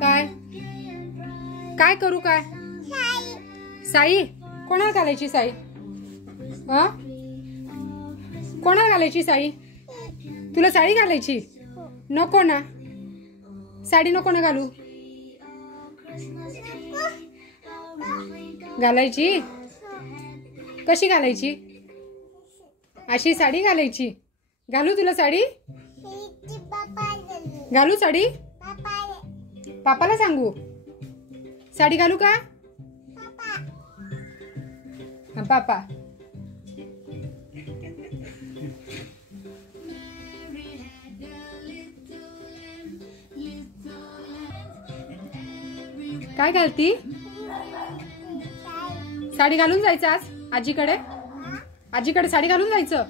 काय काय करू काय? साई कोणाला घालायची साई? हा कोणाला घालायची साई? तुला साडी घालायची नको ना? साडी नको ना घालू? घालायची कशी घालायची? अशी साडी घालायची. घालू तुला साडी? घालू साडी? पापाला सांगू साडी घालू का? पापा काय घालती? साडी घालून जायचं आज आजीकडे? आजीकडे साडी घालून जायचं?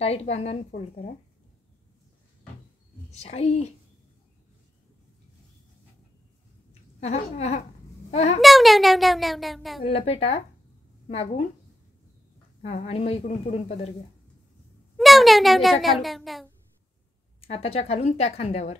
टाइट बांधा आणि फोल्ड करा. शाई लपेटा मागून. हा आणि मग इकडून पुढून पदर घ्या. हाताच्या खालून त्या खांद्यावर.